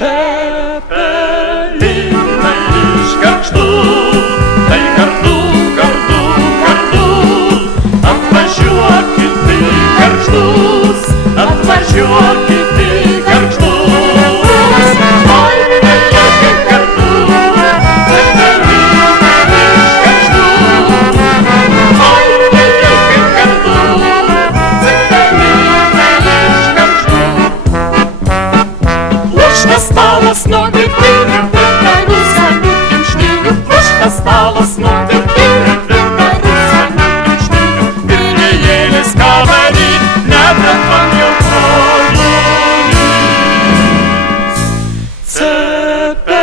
Cepelinai iš Gargždų, tai kartu, kartu, kartu. Atvažiuokit į Gargždus, atvažiuokit į Gargždus. Oi, važiuokit kartu, Cepelinai iš Gargždų. Oi, važiuokit kartu, Cepelinai iš Gargždų. Pluštas stalas nuo virtinių, virtarų senų kimštinių. Pluštas stalas nuo virtinių, virtarų senų kimštinių. Virėjėlis kambarį, nebetam jau produjus. Cepelinai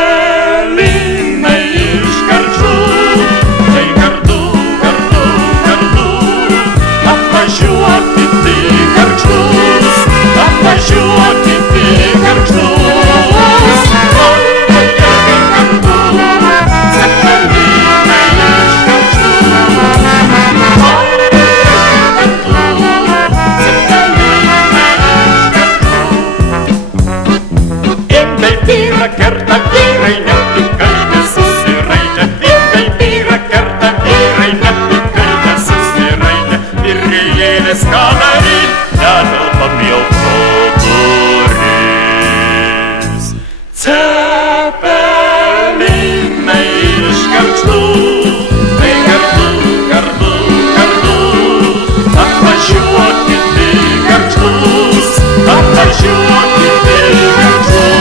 iš Gargždų, tai kartu, kartu, kartu. Atvažiuokit į Gargždus, atvažiuokit į Gargždus. Kerta vyrai, net į kalbę susiraidė. Indai vyra kerta vyrai, net į kalbę susiraidė. Virėjėlis kambarį, netelpam jau pro duris. Cepelinai iš Gargždų, tai kartu, kartu, kartu. Atvažiuokit į Gargždus, atvažiuokit į Gargždus.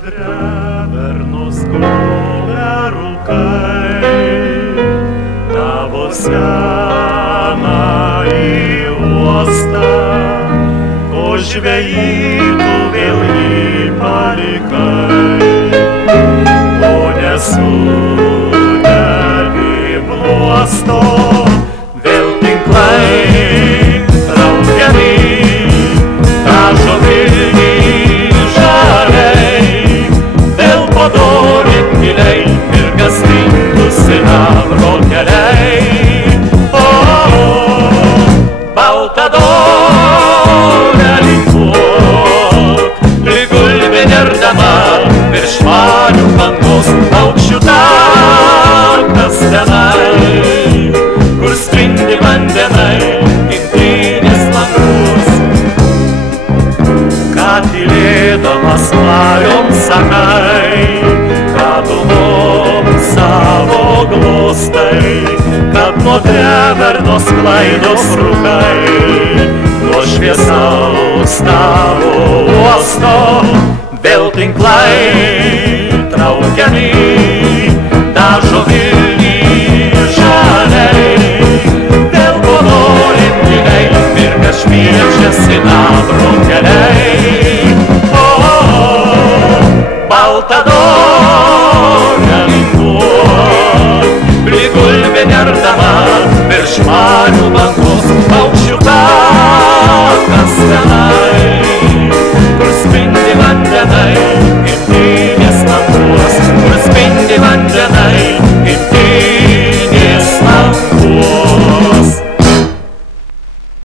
Drevernos klove rūkai, tavo senąjį uostą, ko žvejytų vėl jį palikai. O nesudegi bluosto, vėl tinklai traukiami, prašo vilni žaliai. Padori giliai ir gastingus sidabro keliai. O Mes mariom sakai, kad tu mums savo glostai, kad nuo drevernos klaidos rūkai, nuo šviesaus tavo uosto vėl tinklai traukiami, dažo Vilnį žaliai, vėl ko norim tyliai, ir kas šviečia sidabro keliai.